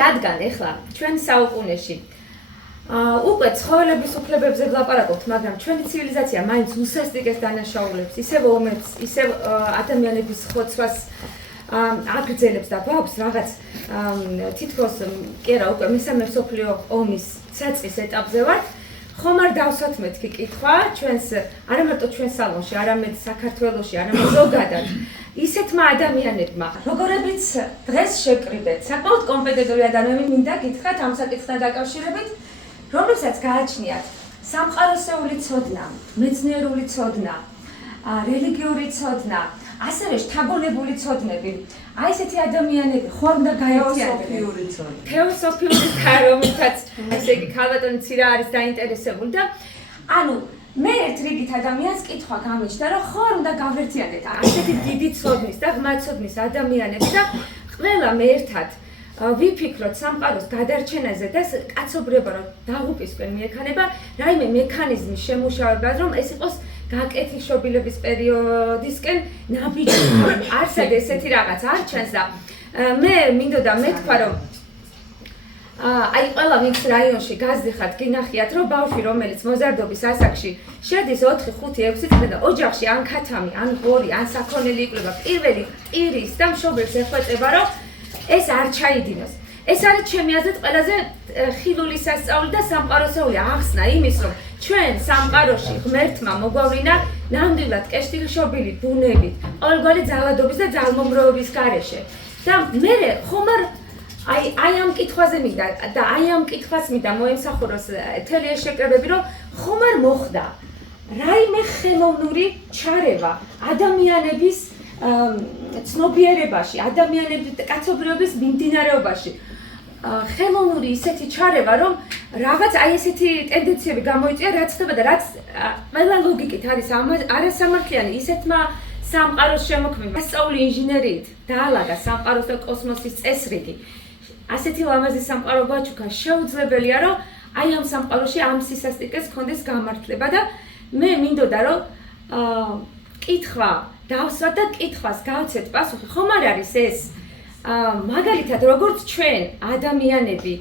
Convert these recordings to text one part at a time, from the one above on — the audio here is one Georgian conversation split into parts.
რადგან ეხლა ჩვენ საუკუნეში უკვე ცხოველების უფლებებზე ვლაპარაკობთ, მაგრამ ჩვენი ცივილიზაცია მაინც უსასტიკეს დანაშაულებს, ისევ ომებს, ისევ ადამიანების ხოცვას აგრძელებს და გვაქვს რაღაც თითქოს კი არა უკვე მესამე მსოფლიო ომის საწყის ეტაპზე ვართ. ხომ არ დავსვათ მეთქი კითხვა ჩვენს არა მარტო ჩვენს სალონში, არამედ საქართველოში, არამედ ზოგადად ისეთმა ადამიანებმა, როგორებიც დღეს შეკრიბეთ, საკმაოდ კომპეტენტური ადამიანები მინდა გითხრათ ამ საკითხთან დაკავშირებით, რომლებსაც გააჩნიათ სამყაროსეული ცოდნა, მეცნიერული ცოდნა, რელიგიური ცოდნა, ასევე შთაგონებული ცოდნები. აი ესეთი ადამიანები ხომ უნდა გაერთიანდნენ თეოსოფიური romlitაც ესე იგი ქალბატონი ცირა არის დაინტერესებული და ანუ მე ერთ რიგით ადამიანს კითხვა გამიჩნდა რომ ხომ უნდა გავერთიანდეთ ასეთი დიდი ცოდნის და ღრმა ცოდნის ადამიანები და ყველა მე ერთად ვიფიქროთ სამყაროს გადარჩენაზე და კაცობრიობა რომ დაღუპისკენ მიექანება რაიმე მექანიზმის შემუშავებას რომ ეს იყოს გაკეთილშობილების პერიოდისკენ ნაბიჯი არსად ესეთი რაღაც არ ჩანს და მე მინდოდა მეთქვა რომ აი ყველა ვინც რაიონში გაზდიხართ გინახიათ რომ ბავშვი რომელიც მოზარდობის ასაკში შედის 4, 5, 6 წელი და ოჯახში ან ქათამი, ან ღორი, ან საქონელი იკვლება პირველი ტირის და მშობელს ეხვეწება რომ ეს არ ჩაიდინოს. ეს არის ჩემი აზრით ყველაზე ხილული სასწაული და სამყაროსეული ახსნა იმის რომ ჩვენ სამყაროში ღმერთმა მოგვავლინა ნამდვილად კეთილშობილი ბუნებით, ყოველგვარი ძალადობის და ძალმომროვების გარეშე. და მე ხომ არ აი ამ კითხვაზე მინდა და აი ამ კითხვას მინდა მოემსახუროს მთელი ეს შეკრებები რომ ხომ არ მოხდა რაიმე ხელოვნური ჩარევა ადამიანების ცნობიერებაში, ადამიანების კაცობრიობის მიმდინარეობაში. ხელოვნური ისეთი ჩარევა, რომ რაღაც აი ესეთი ტენდენციები გამოიწვია, რაც ხდება და რაც ყველა ლოგიკით არის არასამართლიანი ისეთმა სამყაროს შემოქმედება, სასწაული ინჟინერიით დაალაგა სამყაროს და კოსმოსის წესრიგი. ასეთი ლამაზი სამყარო გვაჩუქა, შეუძლებელია, რომ აი ამ სამყაროში ამ სისასტიკეს ჰქონდეს გამართლება და მე მინდოდა, რომ კითხვა დავსვათ და კითხვას გავცეთ პასუხი, ხომ არ არის ეს მაგალითად როგორც ჩვენ ადამიანები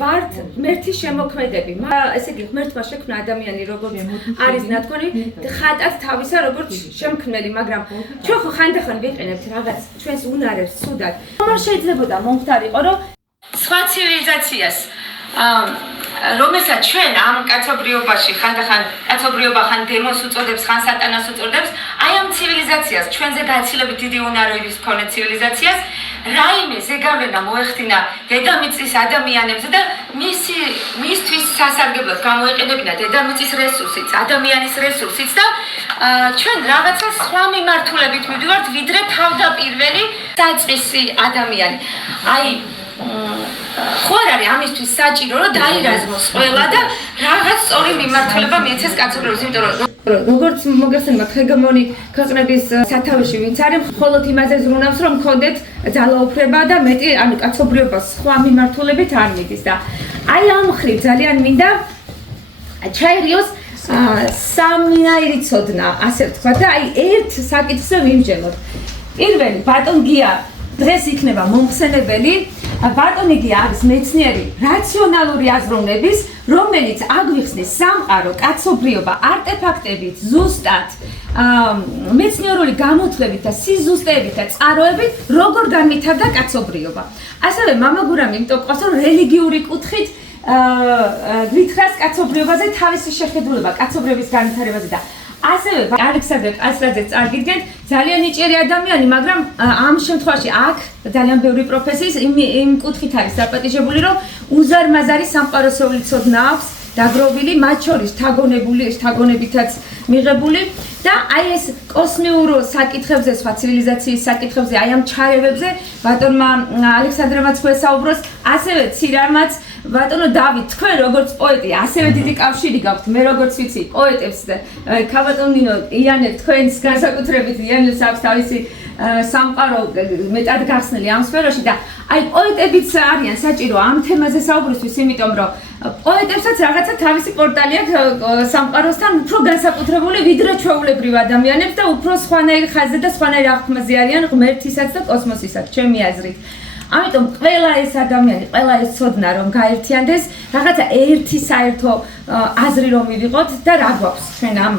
ვართ ღმერთის შემოქმედები. ესე იგი ღმერთმა შექმნა ადამიანი როგორც არის ნათქვამი, ხატად თავისა როგორც შემქმნელი, მაგრამ ჩვენ ხო ხანდახან ვიყენებთ რაღაც ჩვენს უნარებს ცუდად. ხომ არ შეიძლებოდა მომხდარიყო, რომ სხვა ცივილიზაციას რომელსაც ჩვენ ამ კაცობრიობაში ხანდახან კაცობრიობა ხან დემონს უწოდებს, ხან სატანას უწოდებს, აი ამ ცივილიზაციას, ჩვენზე გაცილებით დიდი უნარების მქონე ცივილიზაციას, რაიმე ზეგავლენა მოეხდინა დედამიწის ადამიანებზე და მისთვის სასარგებლოდ გამოიყენებინა დედამიწის რესურსიც, ადამიანის რესურსიც და ჩვენ რაღაცა სხვა მიმართულებით მივდივართ, ვიდრე თავდაპირველი დაწყისი ადამიანი. აი ხო არ არის ამისთვის საჭირო რომ დაირაზმოს ყველა და რაღაც სწორი მიმართულება მიეცეს კაცობრიობას, იმიტომ რომ როგორც მოგეხსენებათ ჰეგემონი ქვეყნების სათავეში ვინც არის, მხოლოდ იმაზე ზრუნავს რომ მქონდეთ ძალაუფლება და მეტი ანუ კაცობრიობას სხვა მიმართულებით არ მიდის და აი ამ მხრივ ძალიან მინდა ჩაერიოს სამნაირი ცოდნა, ასე ვთქვა და აი ერთ საკითხზე ვიმჟელოთ. პირველი ბატონ გია დღეს იქნება მომხსენებელი ბატონი გია არის მეცნიერი რაციონალური აზროვნების, რომელიც აგვიხსნის სამყარო, კაცობრიობა, არტეფაქტებით, ზუსტად მეცნიერული გამოთვლებით და სიზუსტეებით და წყაროებით როგორ განვითარდა კაცობრიობა. ასევე მამაგურამი იმიტომ ყავს რომ რელიგიური კუთხით გვითხრას კაცობრიობაზე თავისი შეხედულება კაცობრიობის განვითარებაზე და ასევე ალექსანდრე კასრაძე წარგიდგენთ ძალიან ნიჭიერი ადამიანი, მაგრამ ამ შემთხვევაში აქ ძალიან ბევრი პროფესიის იმ კუთხით არის დაპატიჟებული, რომ უზარმაზარი სამყაროსეული ცოდნა აქვს დაგროვილი, მათ შორის შთაგონებითაც მიღებული და აი ეს კოსმიურ საკითხებზე, სხვა ცივილიზაციის საკითხებზე, აი ამ ჩარევებზე ბატონმა ალექსანდრემაც გვესაუბროს, ასევე ცირამაც ბატონო დავით, თქვენ როგორც პოეტი, ასევე დიდი კავშირი გაქვთ, მე როგორც ვიცი, პოეტებს და ქალბატონ ნინო იანებ თქვენს განსაკუთრებით იანებს აქვს თავისი სამყარო მეტად გახსნილი ამ სფეროში და აი პოეტებიც არიან საჭირო ამ თემაზე საუბრისთვის, იმიტომ რომ პოეტებსაც რაღაცა თავისი პორტალი აქვს სამყაროსთან უფრო განსაკუთრებული ვიდრე ჩვეულებრივ ადამიანებს და უფრო სხვანაირ ხაზზე და სხვანაირ აღქმაზე არიან ღმერთისაც და კოსმოსისაც, ჩემი აზრით. ამიტომ ყველა ეს ადამიანი, ყველა ეს ცოდნა რომ გაერთიანდეს, რაღაცა ერთი საერთო აზრი რომ მივიღოთ და რა გვაქვს ჩვენ ამ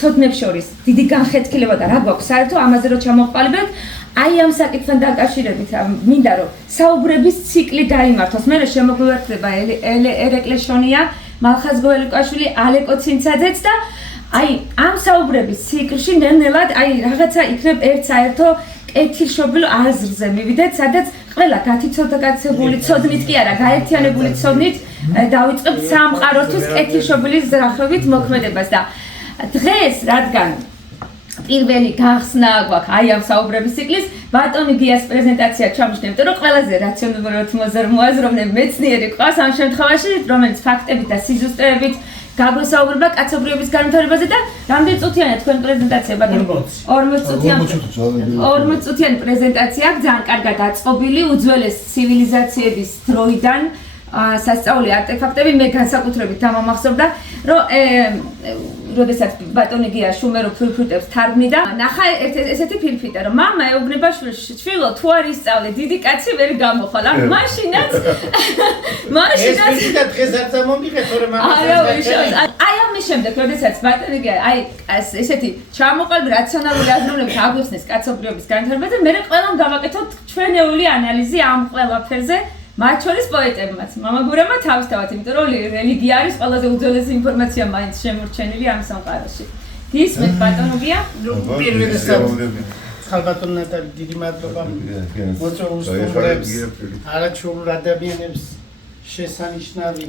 ცოდნებს შორის დიდი განხეთქილება და რა გვაქვს საერთო ამაზე რომ ჩამოვყალიბებთ. აი ამ საკითხთან დაკავშირებით მინდა რომ საუბრების ციკლი გაიმართოს. მე შემოგვივერთდება ერეკლე შონია, მალხაზ გოელუკაშვილი, ალეკო ცინცაძეც და აი ამ საუბრების ციკლში ნელ-ნელად აი რაღაცა იქნებ ერთ საერთო კეთილშობილ აზრზე მივიდეთ, სადაც ყველა გათიცოდაკაცებული ცოდნით კი არა, გაერთიანებული ცოდნით დავიწყებთ სამყაროსთვის კეთილშობილი ზრახებით მოქმედებას და დღეს რადგან პირველი გახსნა გვაქვს აი ამ საუბრების ციკლის, ბატონი გიას პრეზენტაცია ჩამოშნებთ, რომ ყველაზე რაციონალურად მოაზროვნე მეცნიერი ყავს ამ შემთხვევაში, რომელიც ფაქტებით და სიზუსტეებით გაგვესაუბრება კაცობრიობის განვითარებაზე და რამდენი წუთიანია თქვენ პრეზენტაცია ბატონო? 40 წუთიანი პრეზენტაცია აქვს, ძალიან კარგად აწყობილი უძველეს ცივილიზაციების დროიდან სასწაული არტეფაქტები. მე განსაკუთრებით დამამახსოვრდა, რომ როდესაც ბატონი გია შუმერო ფილფიტებს თარგმნიდა, ნახა ესეთი ფილფიტა, რომ მამა ეუბნება შვილო, თუ არ ისწავლე, დიდი კაცი ვერ გამოხვალ. ანუ მაშინაც ეს ფილფიტა დღეს არ წამომიღეთ, თორემ აი ამის შემდეგ, როდესაც ბატონი გია აი ესეთი ჩამოყალიბ რაციონალური აზროვნებით აგვიხსნეს კაცობრიობის განვითარებაზე, მე ყველამ გავაკეთოთ ჩვენეული ანალიზი ამ ყველაფერზე. მათ შორის პოეტებმაც, მამაგურებმა თავისთავად, იმიტომ რომ რელიგია არის ყველაზე უძველესი ინფორმაცია მაინც შემორჩენილი ამ სამყაროში. გისმენთ ბატონო გია? პირველი ხალბატონ ნატალი დიდი მადლობა მოწვეულს სტუმრებს, არაჩვეულურ ადამიანებს შესანიშნავი